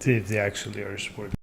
See if they actually are supporting.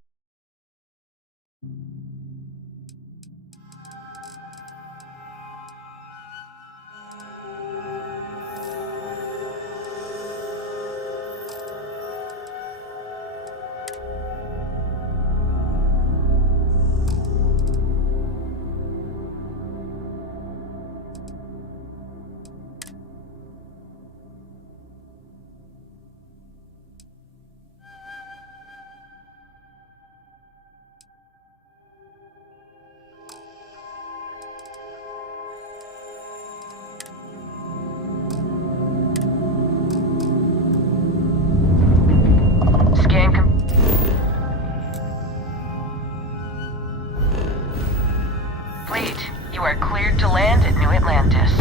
Scan complete. You are cleared to land at New Atlantis.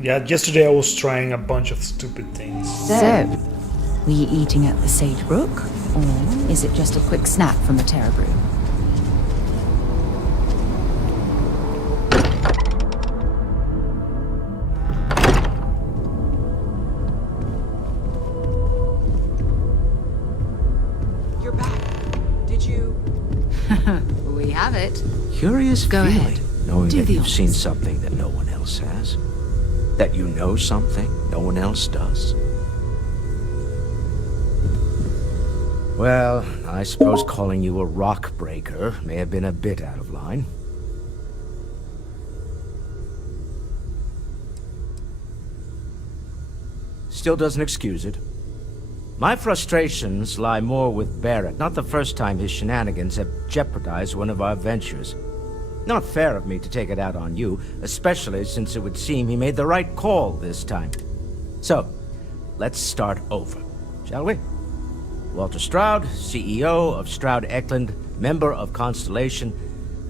Yeah, yesterday I was trying a bunch of stupid things. So, were you eating at the Sage Brook? Or is it just a quick snack from the Terra Brew? You're back. Did you? We have it. Curious Go feeling, ahead. knowing Do that the you've seen honors. something that no one else has. That you know something no one else does. Well, I suppose calling you a rock breaker may have been a bit out of line. Still doesn't excuse it. My frustrations lie more with Barrett. Not the first time his shenanigans have jeopardized one of our ventures. Not fair of me to take it out on you, especially since it would seem he made the right call this time. So, let's start over, shall we? Walter Stroud, CEO of Stroud Eklund, member of Constellation,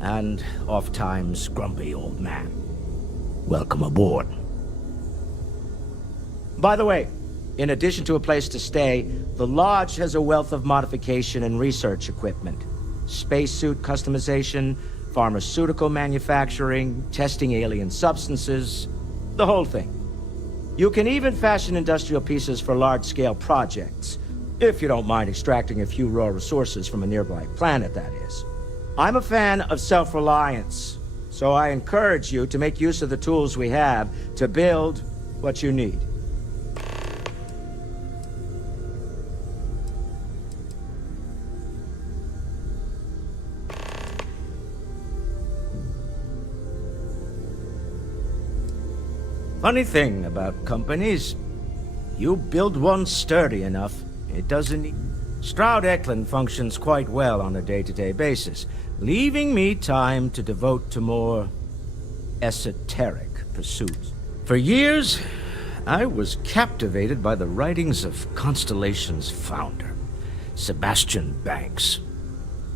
and oft-times grumpy old man. Welcome aboard. By the way, in addition to a place to stay, the Lodge has a wealth of modification and research equipment. Spacesuit customization, pharmaceutical manufacturing, testing alien substances, the whole thing. You can even fashion industrial pieces for large-scale projects, if you don't mind extracting a few raw resources from a nearby planet, that is. I'm a fan of self-reliance, so I encourage you to make use of the tools we have to build what you need. Funny thing about companies, you build one sturdy enough, it doesn't need... Stroud Eklund functions quite well on a day-to-day basis, leaving me time to devote to more esoteric pursuits. For years, I was captivated by the writings of Constellation's founder, Sebastian Banks.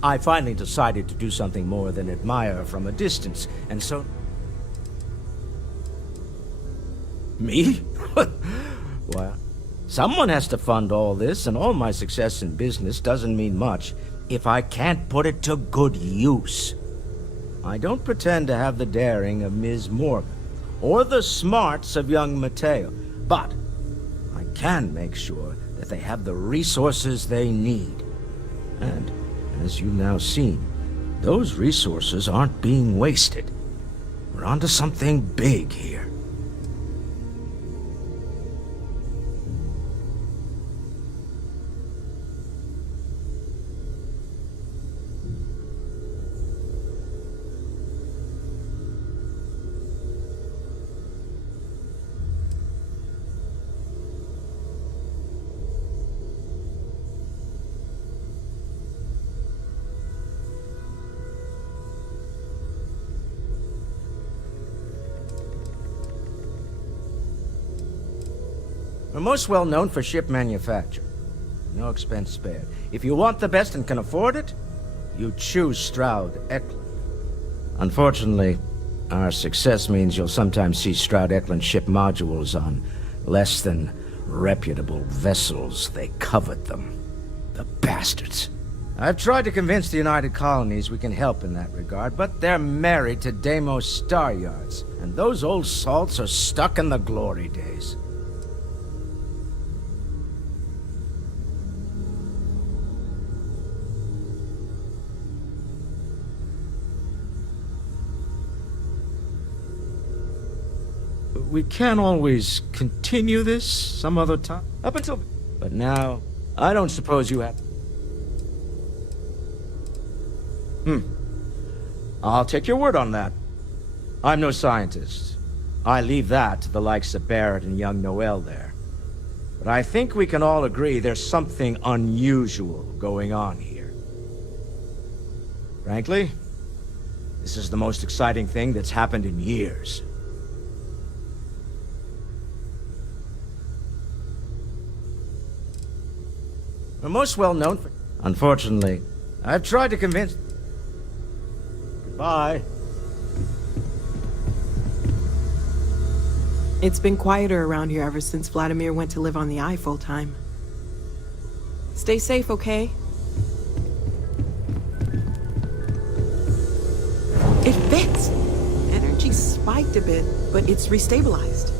I finally decided to do something more than admire from a distance, and so... Me? Well, someone has to fund all this, and all my success in business doesn't mean much if I can't put it to good use. I don't pretend to have the daring of Ms. Morgan, or the smarts of young Mateo, but I can make sure that they have the resources they need. And, as you've now seen, those resources aren't being wasted. We're onto something big here. We're most well known for ship manufacture. No expense spared. If you want the best and can afford it, You choose Stroud Eklund. Unfortunately, our success means you'll sometimes see Stroud Eklund ship modules on less than reputable vessels. They covet them. The bastards. I've tried to convince the United Colonies we can help in that regard, but they're married to Deimos Star Yards, and those old salts are stuck in the glory days. We can always continue this some other time. Up until... But now, I don't suppose you have... I'll take your word on that. I'm no scientist. I leave that to the likes of Barrett and young Noel there. But I think we can all agree there's something unusual going on here. Frankly, this is the most exciting thing that's happened in years. We're most well known for... Unfortunately, I've tried to convince... Goodbye. It's been quieter around here ever since Vladimir went to live on the Eye full-time. Stay safe, okay? It fits! Energy spiked a bit, but it's restabilized.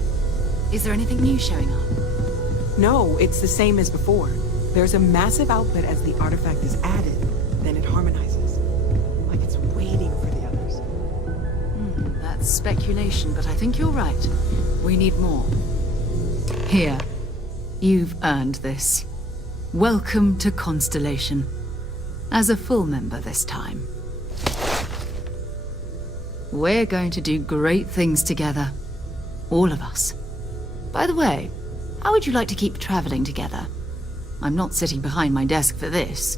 Is there anything new showing up? No, it's the same as before. There's a massive output as the artifact is added, then it harmonizes. Like it's waiting for the others. That's speculation, but I think you're right. We need more. Here. You've earned this. Welcome to Constellation. As a full member this time. We're going to do great things together. All of us. By the way, how would you like to keep traveling together? I'm not sitting behind my desk for this.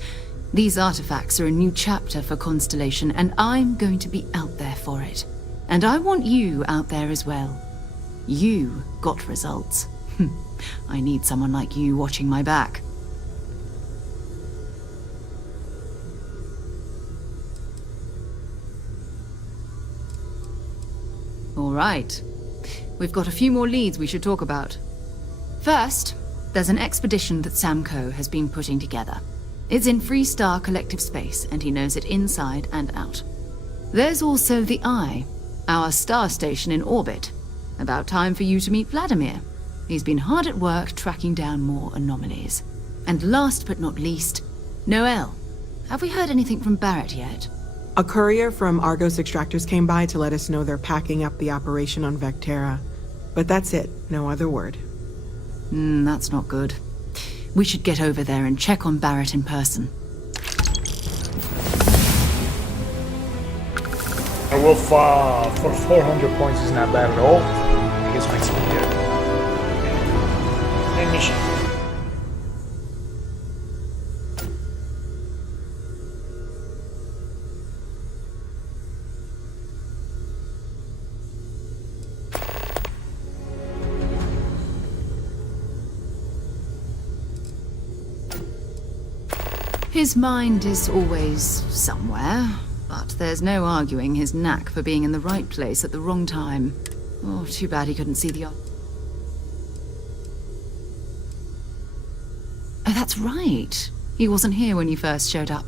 These artifacts are a new chapter for Constellation, and I'm going to be out there for it. And I want you out there as well. You got results. I need someone like you watching my back. All right. We've got a few more leads we should talk about. First, there's an expedition that Samco has been putting together. It's in Freestar Collective Space, and he knows it inside and out. There's also the Eye, our star station in orbit. About time for you to meet Vladimir. He's been hard at work tracking down more anomalies. And last but not least, Noel. Have we heard anything from Barrett yet? A courier from Argos Extractors came by to let us know they're packing up the operation on Vectera. But that's it, no other word. That's not good. We should get over there and check on Barrett in person. A wolf for 400 points is not bad at all. I guess makes me good. And mission. His mind is always somewhere, but there's no arguing his knack for being in the right place at the wrong time. Oh, too bad he couldn't see the... Oh, that's right. He wasn't here when you first showed up.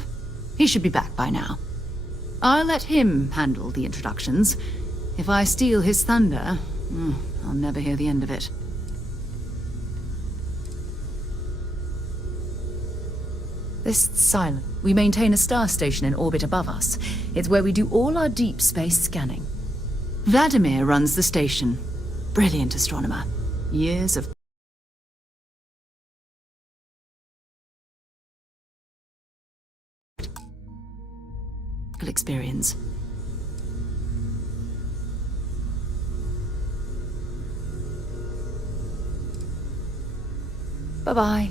He should be back by now. I'll let him handle the introductions. If I steal his thunder, I'll never hear the end of it. This silent. We maintain a star station in orbit above us. It's where we do all our deep space scanning. Vladimir runs the station. Brilliant astronomer. Years of experience. Bye-bye.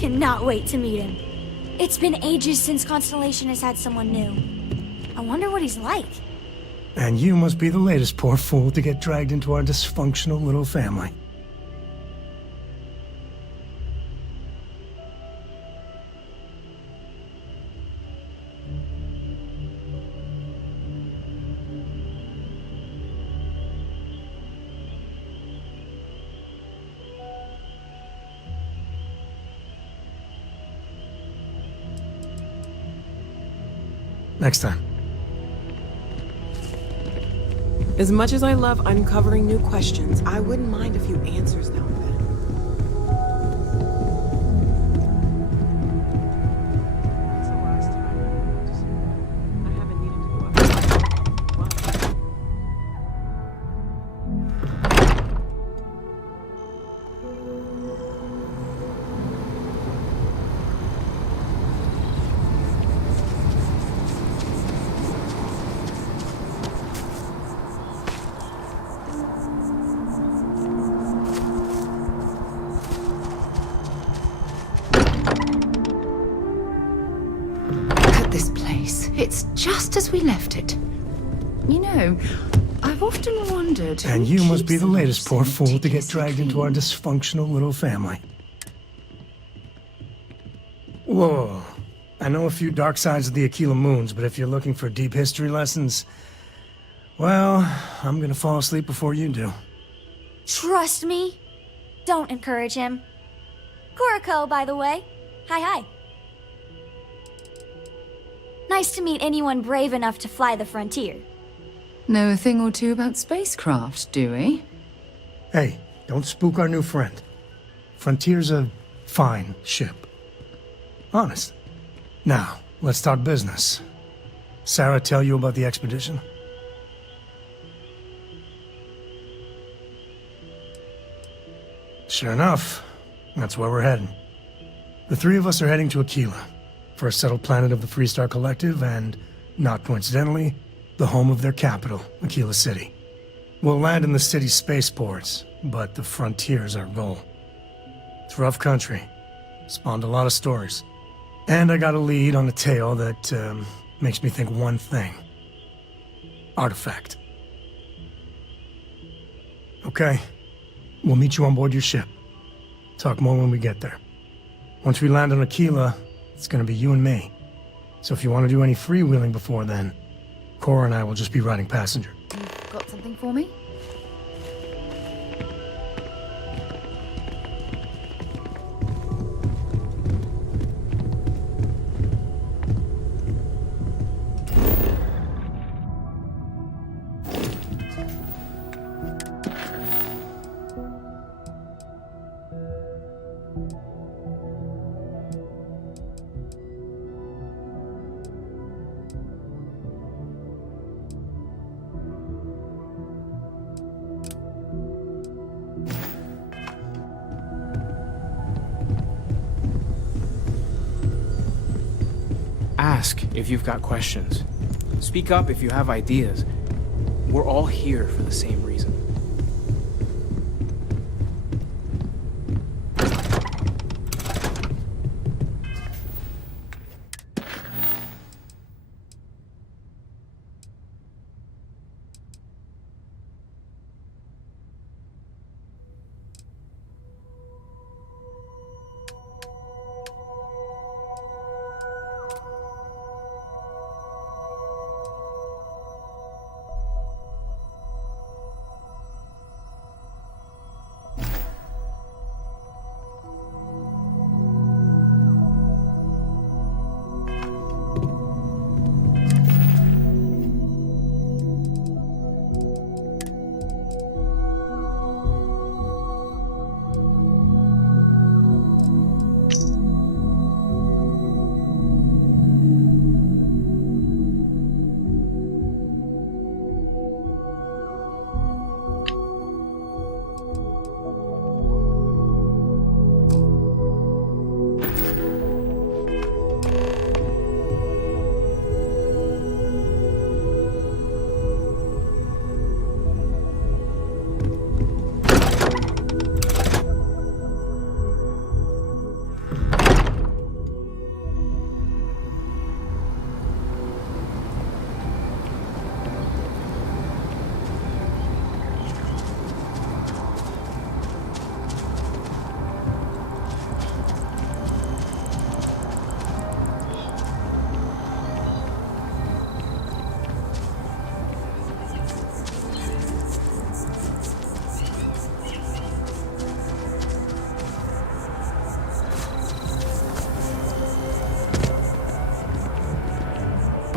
cannot wait to meet him. It's been ages since Constellation has had someone new. I wonder what he's like. And you must be the latest poor fool to get dragged into our dysfunctional little family. Next time. As much as I love uncovering new questions, I wouldn't mind a few answers now and then. When's the last time you went to sleep? I haven't needed to go up. Why? Look at this place. It's just as we left it. You know, I've often wondered. And who you must be keeps the them latest so poor fool to get meticulously dragged into our clean. dysfunctional little family. Whoa. I know a few dark sides of the Aquila Moons, but if you're looking for deep history lessons, well, I'm gonna fall asleep before you do. Trust me. Don't encourage him. Kuriko, by the way. Hi. Nice to meet anyone brave enough to fly the frontier. Know a thing or two about spacecraft, do we? Hey, don't spook our new friend. Frontier's a fine ship. Honest. Now, let's talk business. Sarah tell you about the expedition? Sure enough, that's where we're heading. The three of us are heading to Aquila, for a settled planet of the Freestar Collective and, not coincidentally, the home of their capital, Aquila City. We'll land in the city's spaceports, but the frontier's our goal. It's rough country. Spawned a lot of stories. And I got a lead on a tale that makes me think one thing. Artifact. Okay. We'll meet you on board your ship. Talk more when we get there. Once we land on Aquila, it's gonna be you and me. So if you want to do any freewheeling before then, Cora and I will just be riding passenger. You've got something for me? Ask if you've got questions. Speak up if you have ideas. We're all here for the same reason.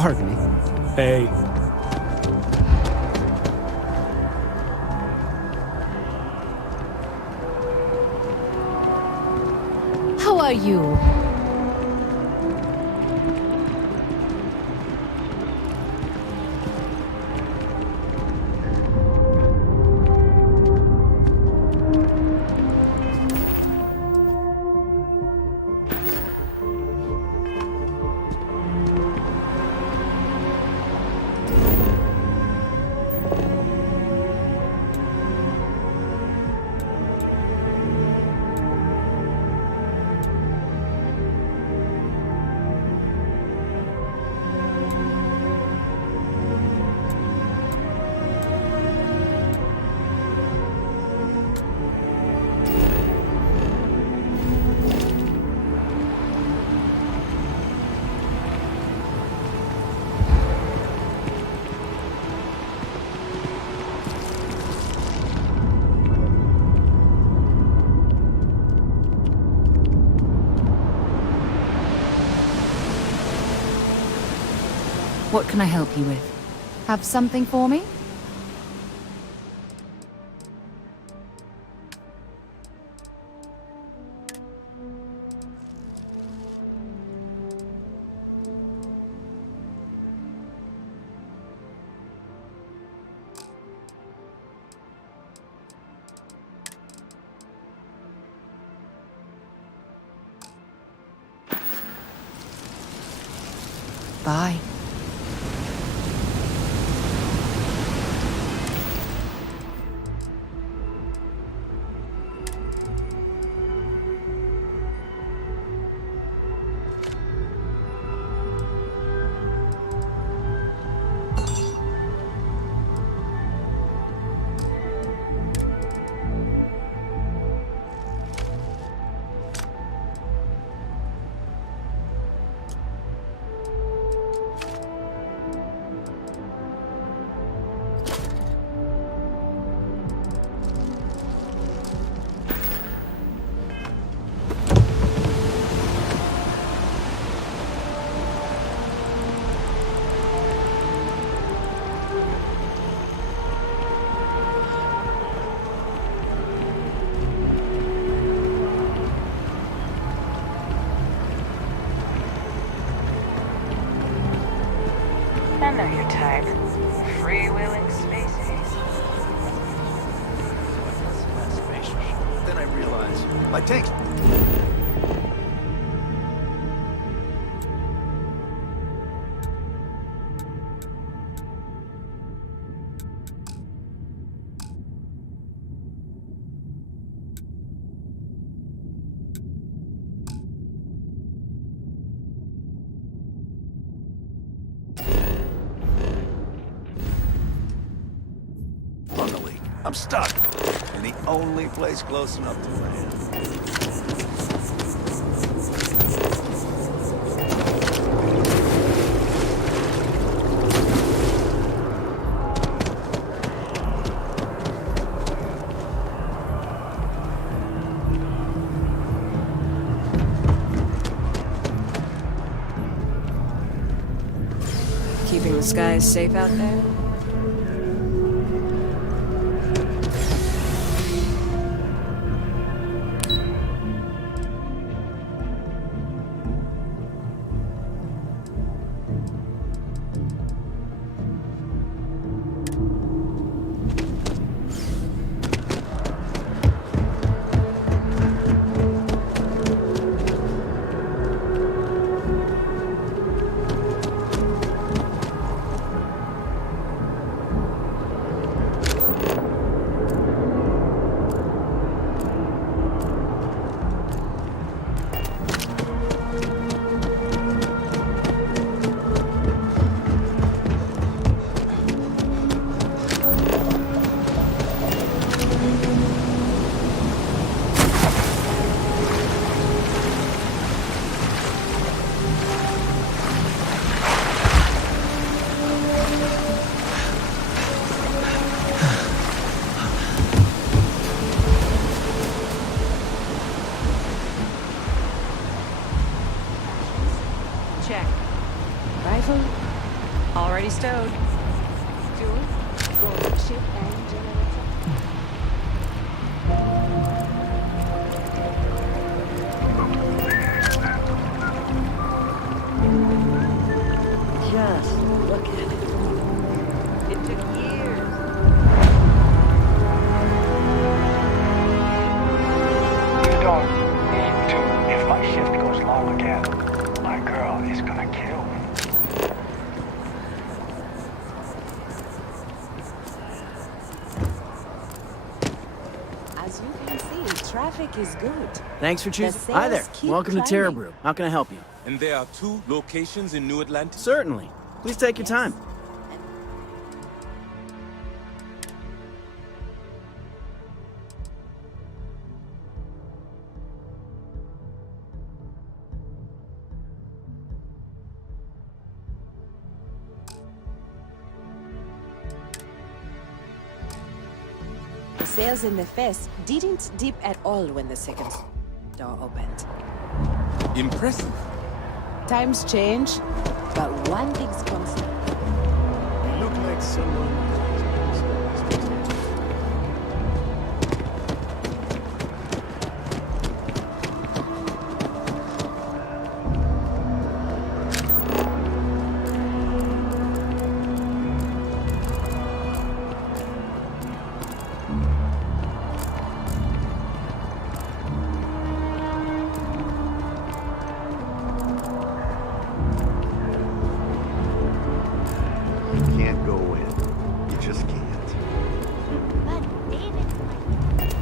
Pardon me. Hey. How are you? What can I help you with? Have something for me? Bye. I know your type. Freewheeling spaceys. Then I realized my tanks. On the leak. I'm stuck. In the only place close enough to land. Keeping the skies safe out there? Already stowed. Fuel, both ship and generator. Just look at it. It took years. You don't need to. If my shift goes long again, my girl is gonna kill me. As you can see, traffic is good. Thanks for choosing. The Hi there. sales keep Welcome to climbing. Terra Brew. How can I help you? And there are 2 locations in New Atlantis? Certainly. Please take your time. The sales in the fest didn't dip at all when the second door opened. Impressive. Times change, but one thing's constant. You look like someone. You can't go in. You just can't. But David's like...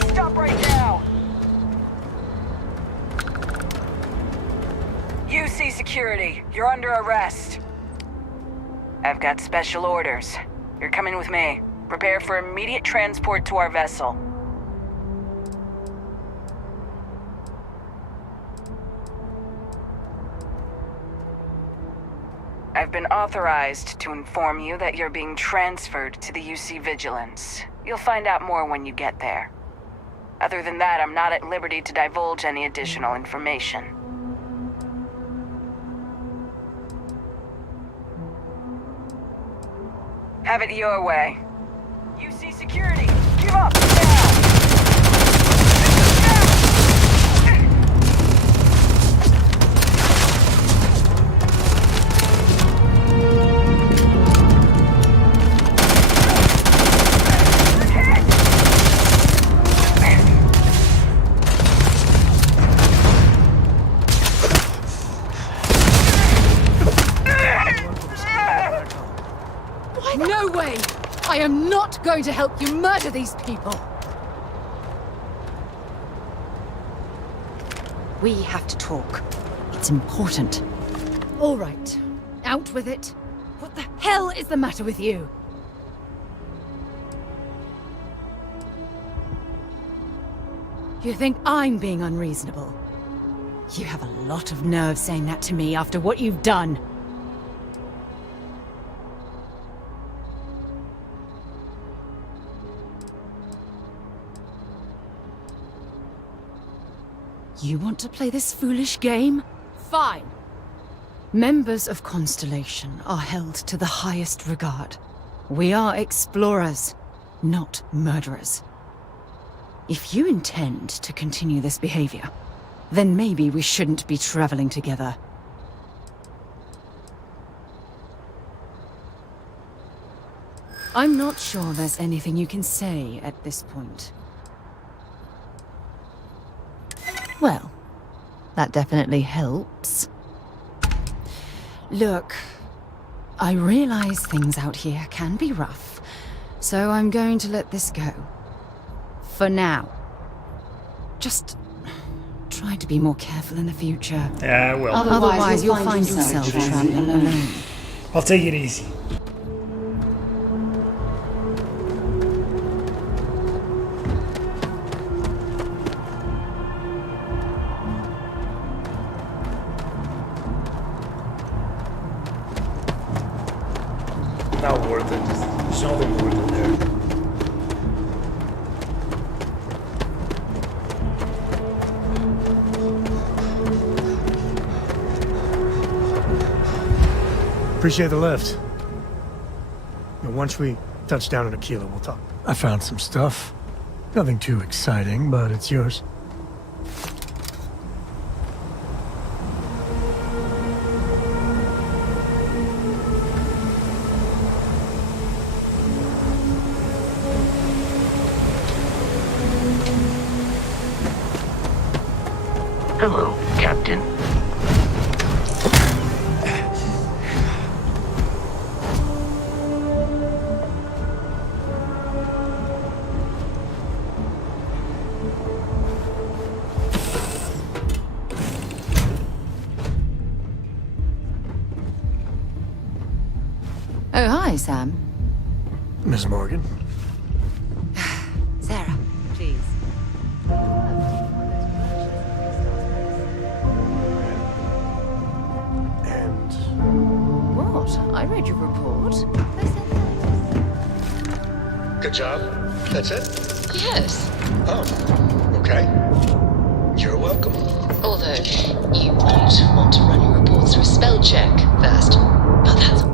Stop right now! UC security, you're under arrest. I've got special orders. You're coming with me. Prepare for immediate transport to our vessel. I've been authorized to inform you that you're being transferred to the UC Vigilance. You'll find out more when you get there. Other than that, I'm not at liberty to divulge any additional information. Have it your way. UC Security, give up now! No way! I am not going to help you murder these people! We have to talk. It's important. All right. Out with it. What the hell is the matter with you? You think I'm being unreasonable? You have a lot of nerve saying that to me after what you've done. You want to play this foolish game? Fine. Members of Constellation are held to the highest regard. We are explorers, not murderers. If you intend to continue this behavior, then maybe we shouldn't be traveling together. I'm not sure there's anything you can say at this point. Well, that definitely helps. Look, I realize things out here can be rough, so I'm going to let this go. For now. Just try to be more careful in the future. Yeah, well. Otherwise you'll find yourself traveling alone. I'll take it easy. Not worth it. There's nothing worth it there. Appreciate the lift. And once we touch down in Aquila, we'll talk. I found some stuff. Nothing too exciting, but it's yours. Hello, Captain. Oh, hi, Sam. Miss Morgan. Sarah, please. And... What? I read your report. Good job. That's it? Yes. Oh, okay. You're welcome. Although, you might want to run your reports through a spell check first. But that's...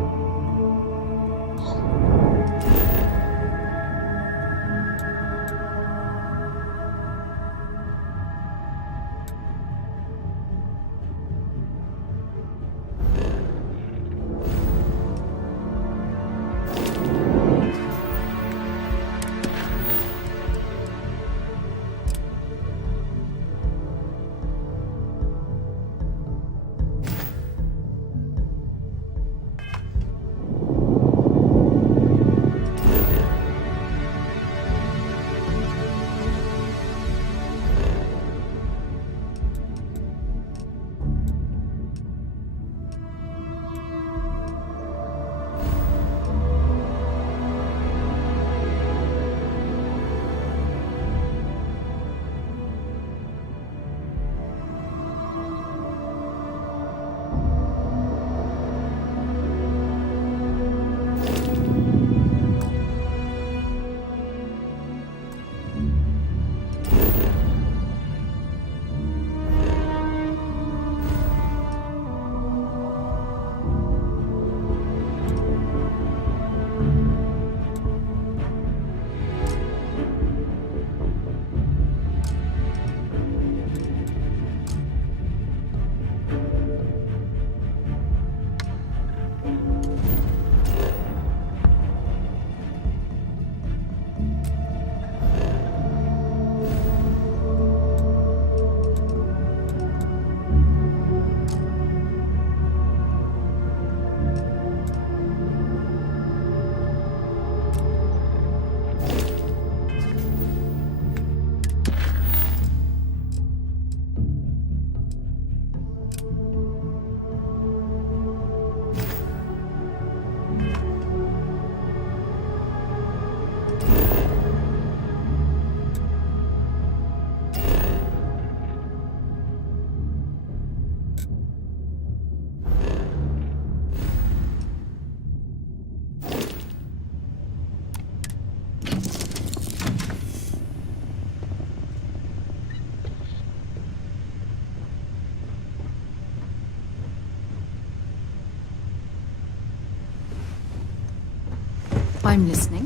I'm listening.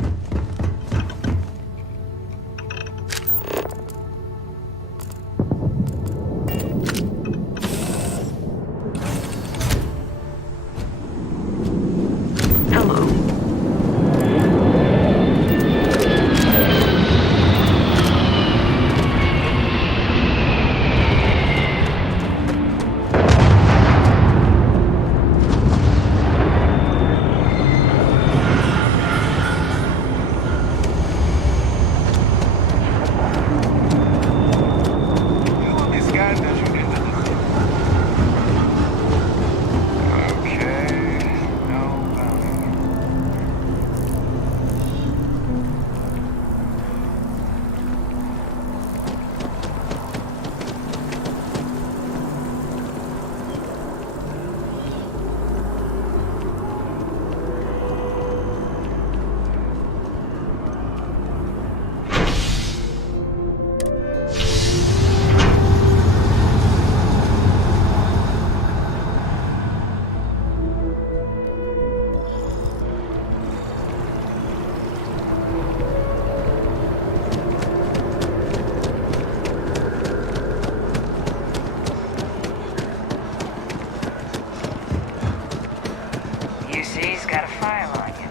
UC's got a file on you.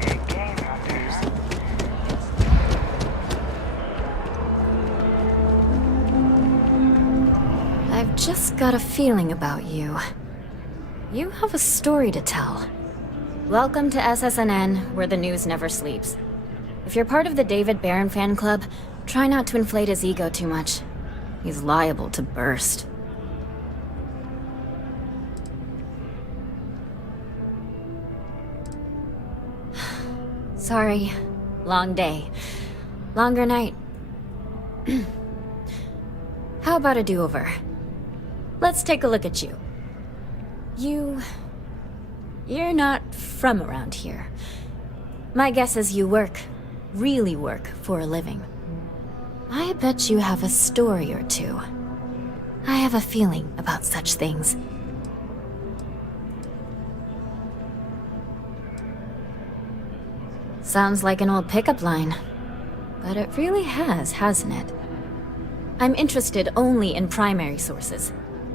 Big game hunters. I've just got a feeling about you. You have a story to tell. Welcome to SSNN, where the news never sleeps. If you're part of the David Barron fan club, try not to inflate his ego too much. He's liable to burst. Sorry. Long day. Longer night. How about a do-over? Let's take a look at you. You're not from around here. My guess is you really work for a living. I bet you have a story or two. I have a feeling about such things. Sounds like an old pickup line. But it really has, hasn't it? I'm interested only in primary sources.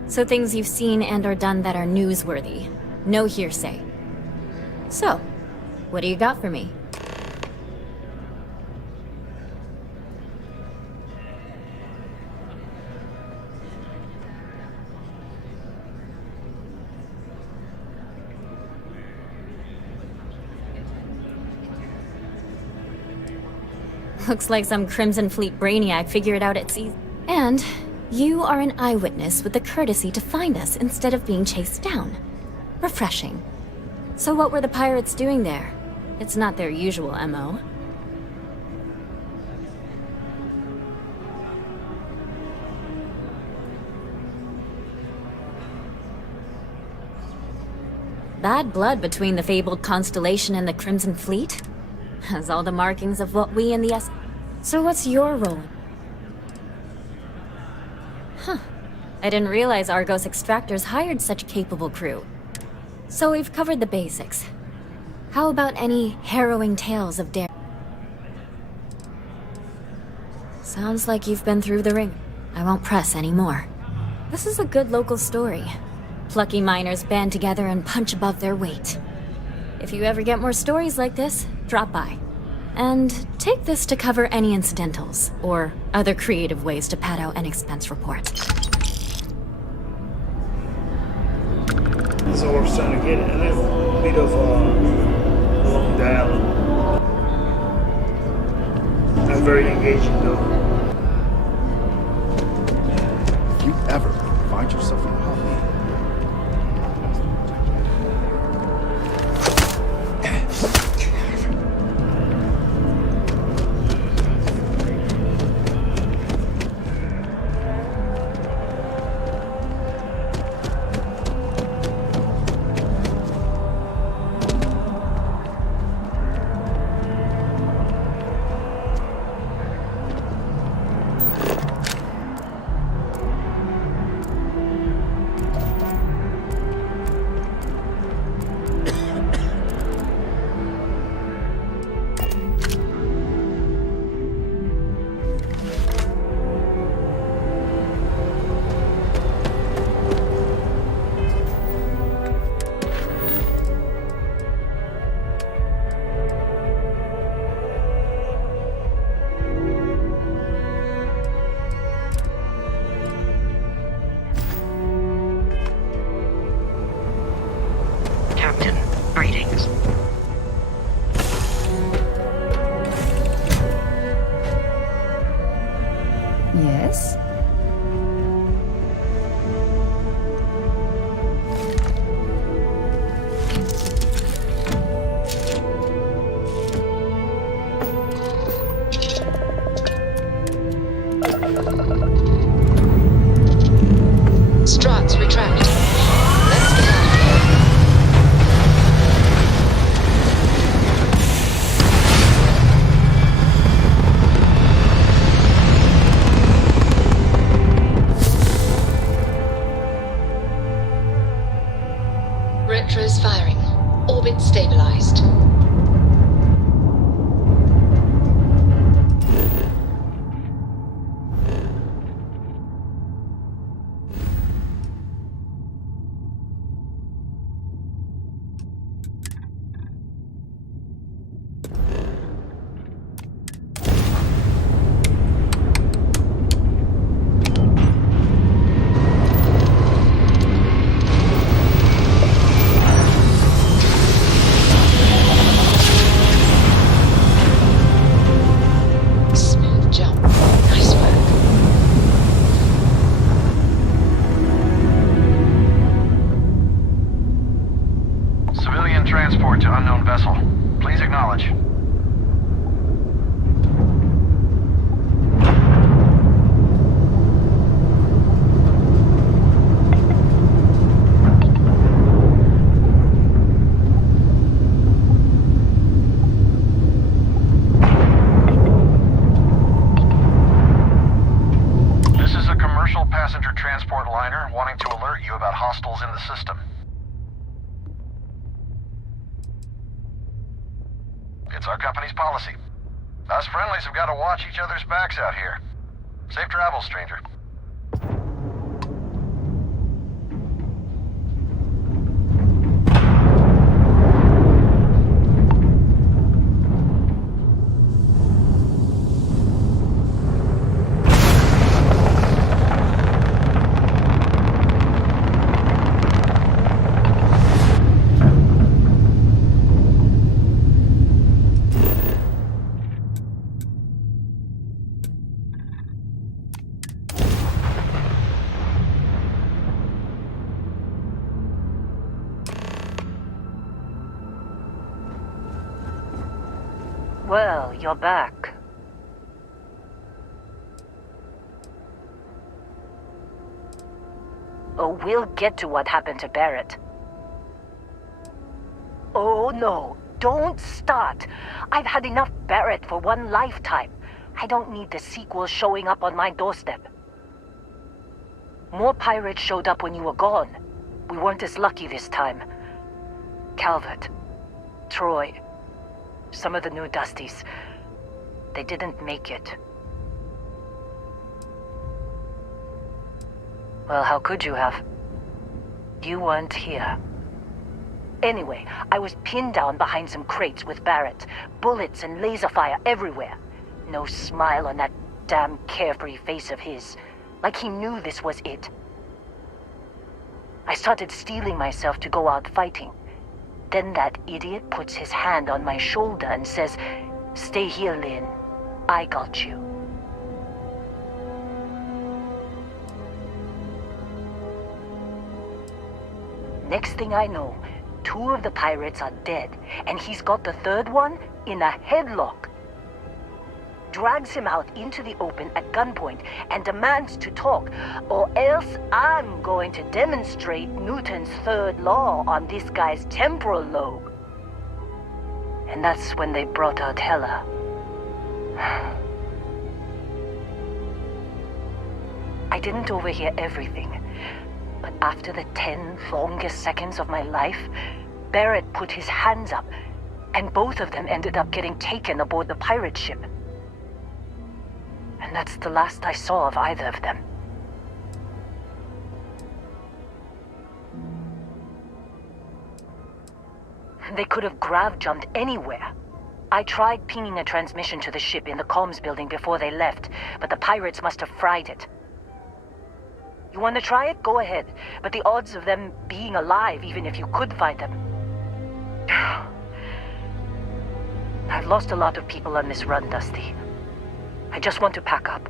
So things you've seen and or done that are newsworthy. No hearsay. So, what do you got for me? Looks like some Crimson Fleet brainiac figured out at sea. And you are an eyewitness with the courtesy to find us instead of being chased down. Refreshing. So what were the pirates doing there? It's not their usual MO. Bad blood between the fabled Constellation and the Crimson Fleet? Has all the markings of what we in the So what's your role? Huh. I didn't realize Argos Extractors hired such a capable crew. So we've covered the basics. How about any harrowing tales of dare? Sounds like you've been through the ring. I won't press anymore. This is a good local story. Plucky miners band together and punch above their weight. If you ever get more stories like this, drop by. And take this to cover any incidentals, or other creative ways to pad out an expense report. So we're starting to get a little bit of a long dialogue. That's very engaging though. If you ever find yourself in a hole, Yes? Struts retract. Let's get out of here. Retros firing. Orbit stabilized. Smooth jump. Nice work. Civilian transport to unknown vessel. Please acknowledge. This is a commercial passenger transport liner wanting to alert you about hostiles in the system. It's our company's policy. Us friendlies have got to watch each other's backs out here. Safe travels, stranger. Well, you're back. Oh, we'll get to what happened to Barrett. Oh, no. Don't start. I've had enough Barrett for one lifetime. I don't need the sequel showing up on my doorstep. More pirates showed up when you were gone. We weren't as lucky this time. Calvert, Troy, some of the new Dusties. They didn't make it. Well, how could you have? You weren't here. Anyway, I was pinned down behind some crates with Barrett. Bullets and laser fire everywhere. No smile on that damn carefree face of his. Like he knew this was it. I started steeling myself to go out fighting. Then that idiot puts his hand on my shoulder and says, "Stay here, Lynn. I got you." Next thing I know, 2 of the pirates are dead, and he's got the 3rd one in a headlock. Drags him out into the open at gunpoint and demands to talk, or else I'm going to demonstrate Newton's 3rd law on this guy's temporal lobe. And that's when they brought out Hela. I didn't overhear everything, but after the 10 longest seconds of my life, Barrett put his hands up, and both of them ended up getting taken aboard the pirate ship. And that's the last I saw of either of them. They could have grav-jumped anywhere. I tried pinging a transmission to the ship in the comms building before they left, but the pirates must have fried it. You want to try it? Go ahead. But the odds of them being alive, even if you could find them... I've lost a lot of people on this run, Dusty. I just want to pack up.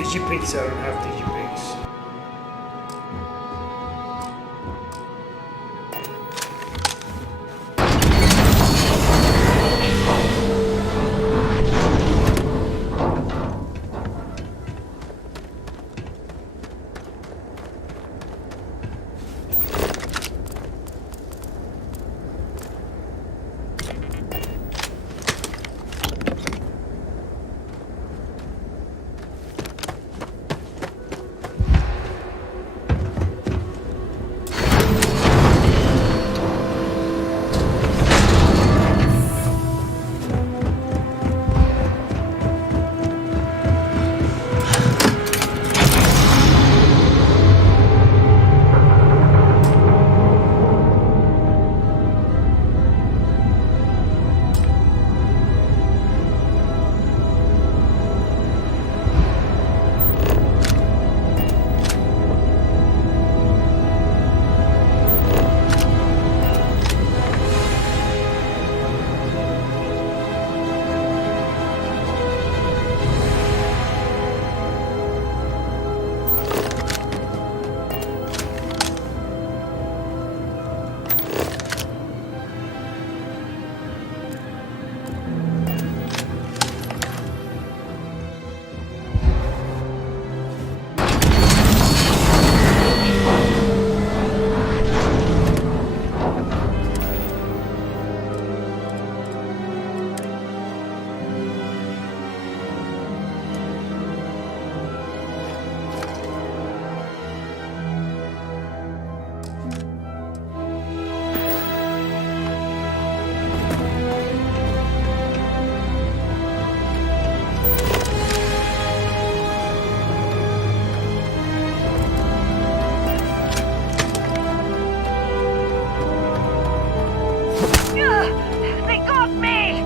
Digipigs, I don't have Digipigs. They got me!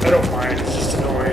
I don't mind, it's just annoying.